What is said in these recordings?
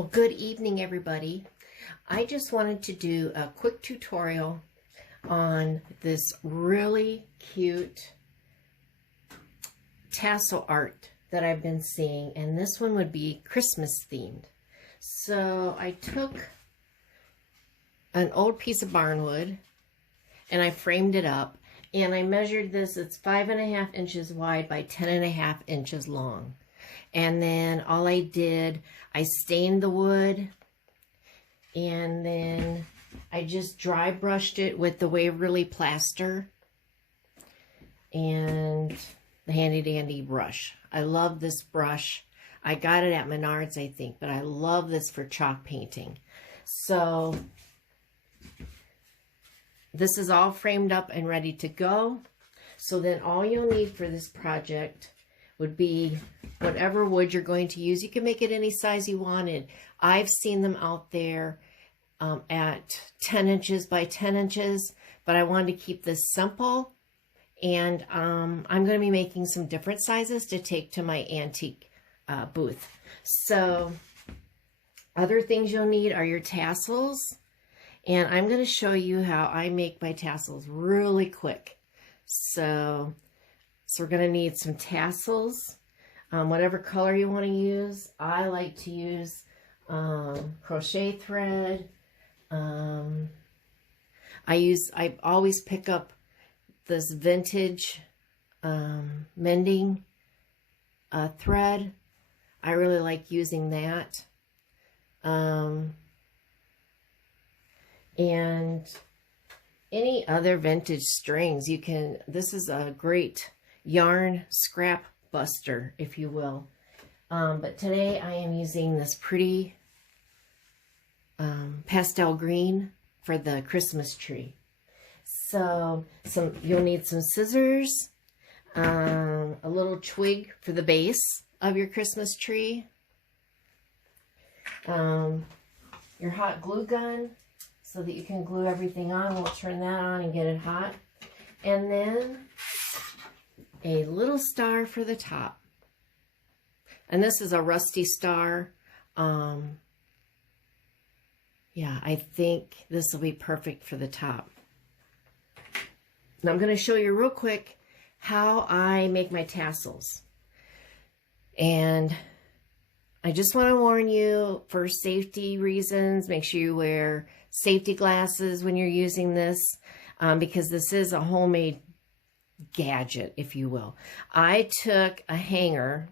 Well, good evening, everybody. I just wanted to do a quick tutorial on this really cute tassel art that I've been seeing, and this one would be Christmas themed. So I took an old piece of Barnwood and I framed it up, and I measured this. It's 5.5 inches wide by 10.5 inches long. And then all I did, I stained the wood, and then I just dry brushed it with the Waverly plaster and the handy dandy brush. I love this brush. I got it at Menards, I think, but I love this for chalk painting. So this is all framed up and ready to go. So then all you'll need for this project would be whatever wood you're going to use. You can make it any size you wanted. I've seen them out there at 10 inches by 10 inches, but I wanted to keep this simple. And I'm going to be making some different sizes to take to my antique booth. So other things you'll need are your tassels. And I'm going to show you how I make my tassels really quick. So we're going to need some tassels, whatever color you want to use. I like to use crochet thread. I always pick up this vintage mending thread. I really like using that. And any other vintage strings you can. This is a great yarn scrap buster, if you will. But today I am using this pretty pastel green for the Christmas tree. So you'll need some scissors, a little twig for the base of your Christmas tree, your hot glue gun so that you can glue everything on. We'll turn that on and get it hot. And then a little star for the top. And this is a rusty star. Yeah, I think this will be perfect for the top. Now I'm going to show you real quick how I make my tassels. And I just want to warn you, for safety reasons, make sure you wear safety glasses when you're using this, because this is a homemade gadget, if you will. I took a hanger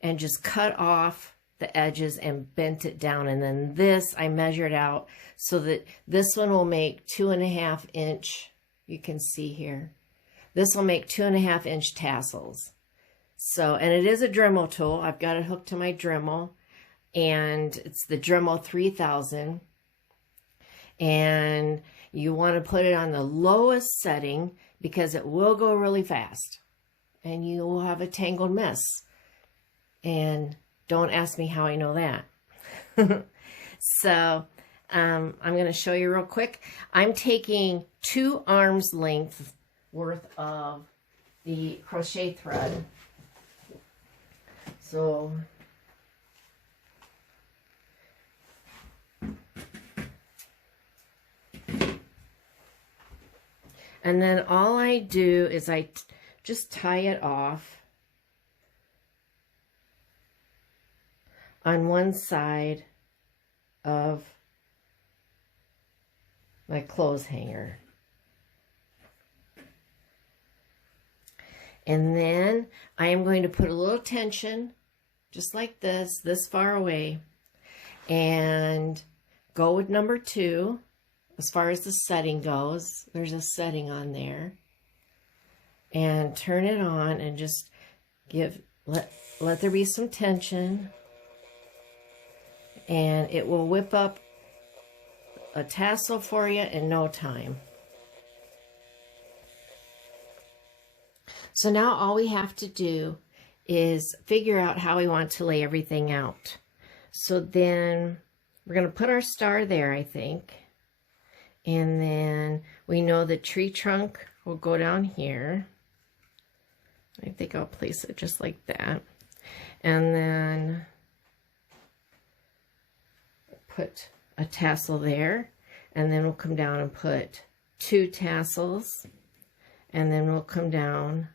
and just cut off the edges and bent it down, and then this I measured out so that this one will make 2.5 inch. You can see here, this will make 2.5 inch tassels. So, and it is a Dremel tool. I've got it hooked to my Dremel, and it's the Dremel 3000. And you want to put it on the lowest setting because it will go really fast and you will have a tangled mess. And don't ask me how I know that. So I'm going to show you real quick. I'm taking 2 arms length worth of the crochet thread. So and then all I do is I just tie it off on one side of my clothes hanger. And then I am going to put a little tension, just like this far away, and go with number 2. As far as the setting goes, there's a setting on there, and turn it on and just let there be some tension, and it will whip up a tassel for you in no time. So now all we have to do is figure out how we want to lay everything out. So then we're going to put our star there, I think. And then we know the tree trunk will go down here. I think I'll place it just like that. And then put a tassel there, and then we'll come down and put 2 tassels, and then we'll come down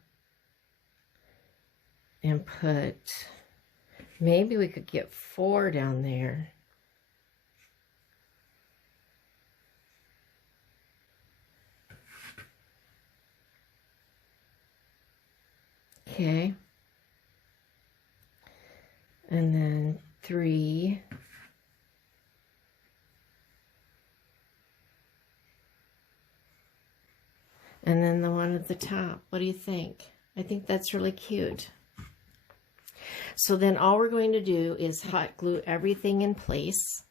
and put, maybe we could get 4 down there. Okay. And then 3. And then the one at the top. What do you think? I think that's really cute. So then all we're going to do is hot glue everything in place.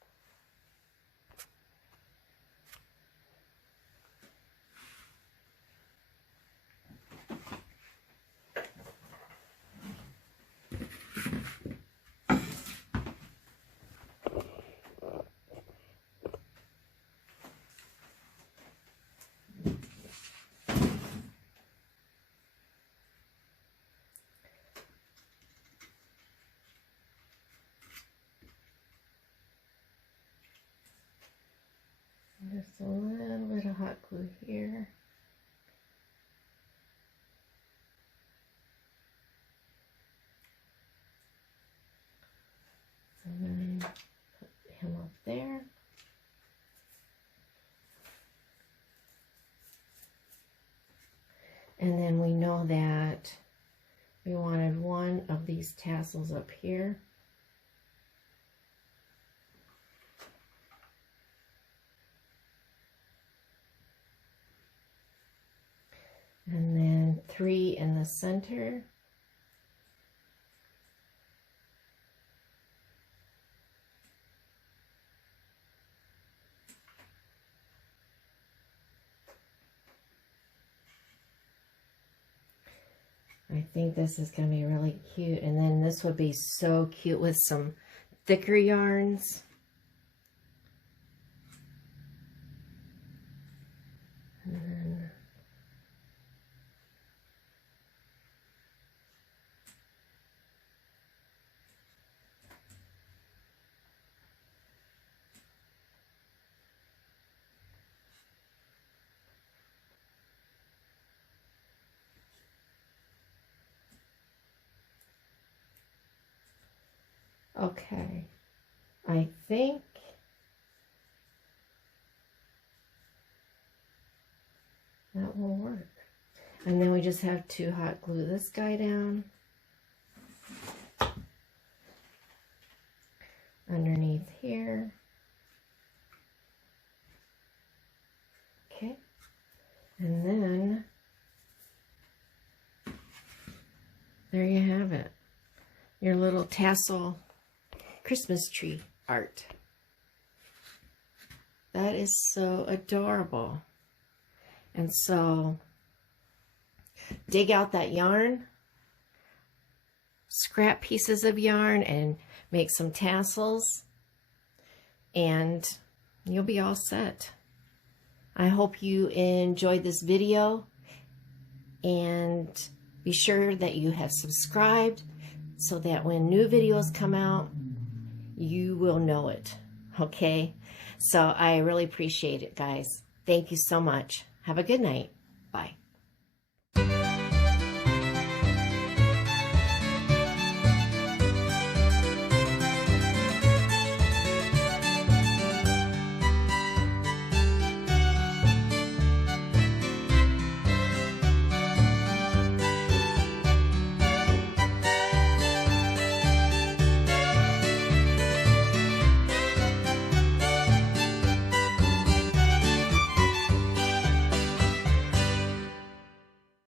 Just a little bit of hot glue here. And then put him up there. And then we know that we wanted one of these tassels up here. And then 3 in the center. I think this is going to be really cute. And then this would be so cute with some thicker yarns. And then okay, I think that will work. And then we just have to hot glue this guy down underneath here. Okay, and then there you have it, your little tassel Christmas tree art. That is so adorable. And so dig out that yarn, scrap pieces of yarn, and make some tassels, and you'll be all set. I hope you enjoyed this video, and be sure that you have subscribed so that when new videos come out, you will know it. Okay? So I really appreciate it, guys. Thank you so much. Have a good night. Bye.